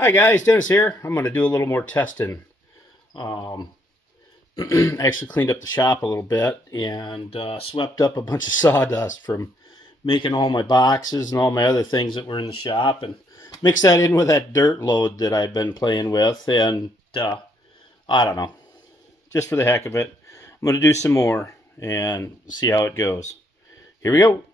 Hi guys, Dennis here. I'm going to do a little more testing. Actually cleaned up the shop a little bit and swept up a bunch of sawdust from making all my boxes and all my other things that were in the shop, and mixed that in with that dirt load that I've been playing with, and I don't know, just for the heck of it, I'm going to do some more and see how it goes. Here we go.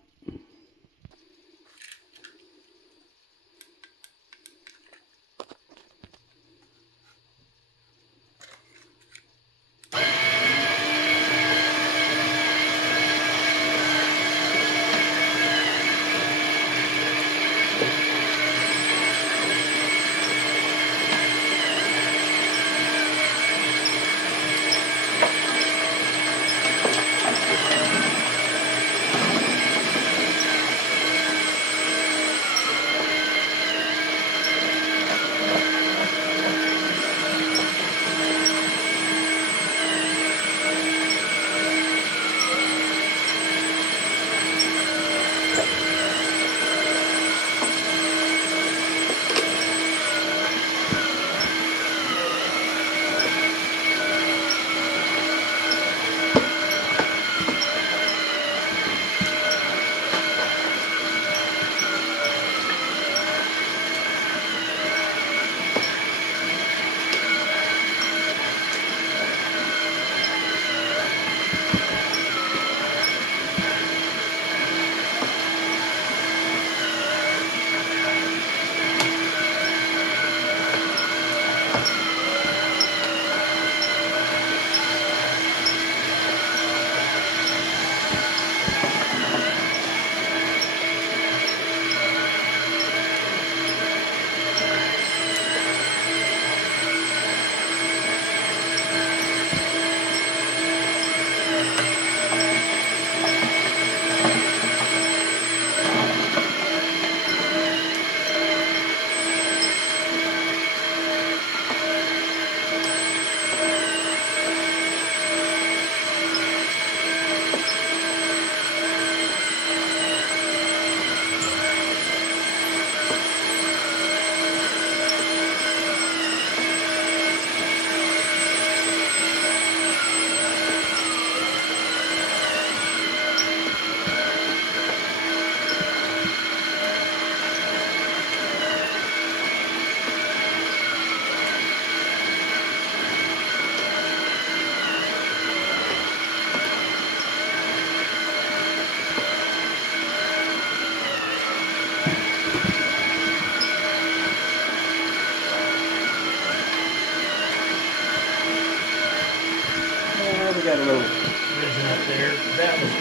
We got a little vision up there. That was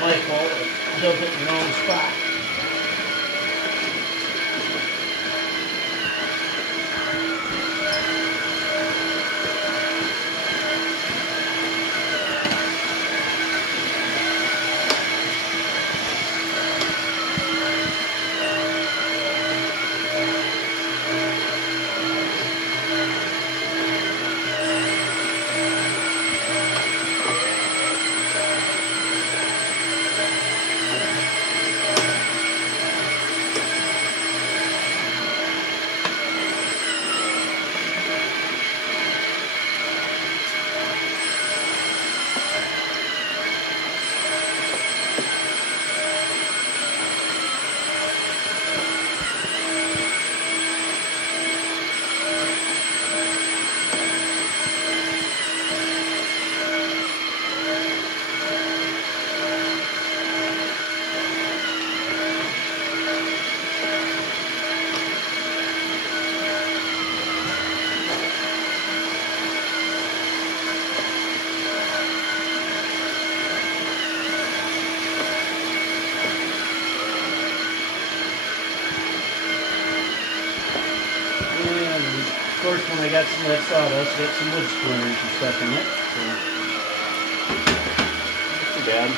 my fault. I built it in the wrong spot. Of course, when I got some of that sawdust, got some wood splinters and stuff in it, so not too bad.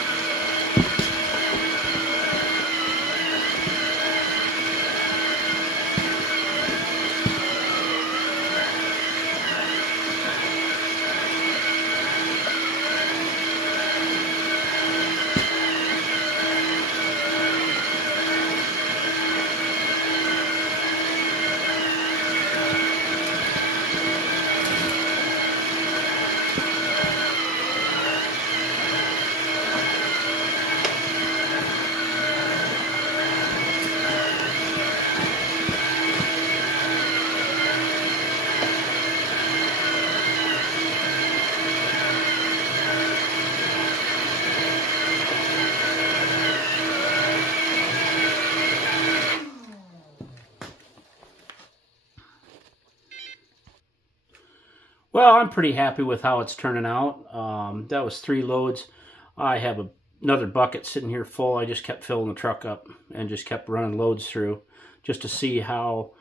Well, I'm pretty happy with how it's turning out. That was 3 loads. I have another bucket sitting here full. I just kept filling the truck up and just kept running loads through just to see how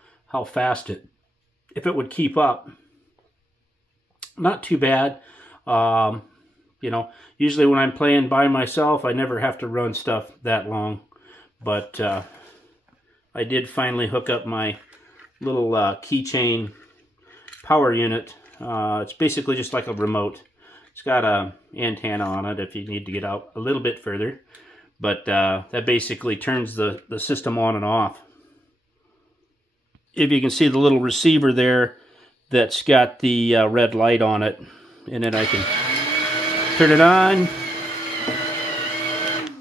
fast if it would keep up. Not too bad. You know, usually when I'm playing by myself, I never have to run stuff that long. But I did finally hook up my little keychain power unit. It's basically just like a remote. It's got an antenna on it if you need to get out a little bit further. But that basically turns the system on and off. If you can see the little receiver there that's got the red light on it, and then I can turn it on,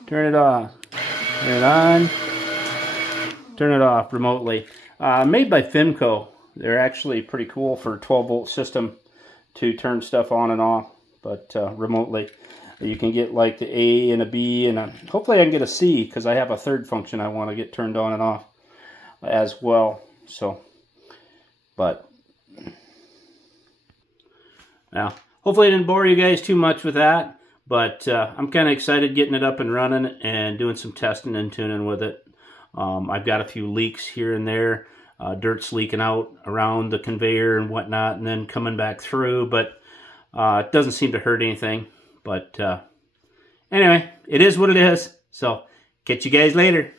turn it off, turn it on, turn it off remotely. Made by Finco. They're actually pretty cool for a 12-volt system to turn stuff on and off, but remotely. You can get like the A and a B, and hopefully I can get a C, because I have a third function I want to get turned on and off as well. So, but now, hopefully I didn't bore you guys too much with that, but I'm kind of excited getting it up and running and doing some testing and tuning with it. I've got a few leaks here and there. Dirt's leaking out around the conveyor and whatnot, and then coming back through, but it doesn't seem to hurt anything. But anyway, it is what it is. So, catch you guys later.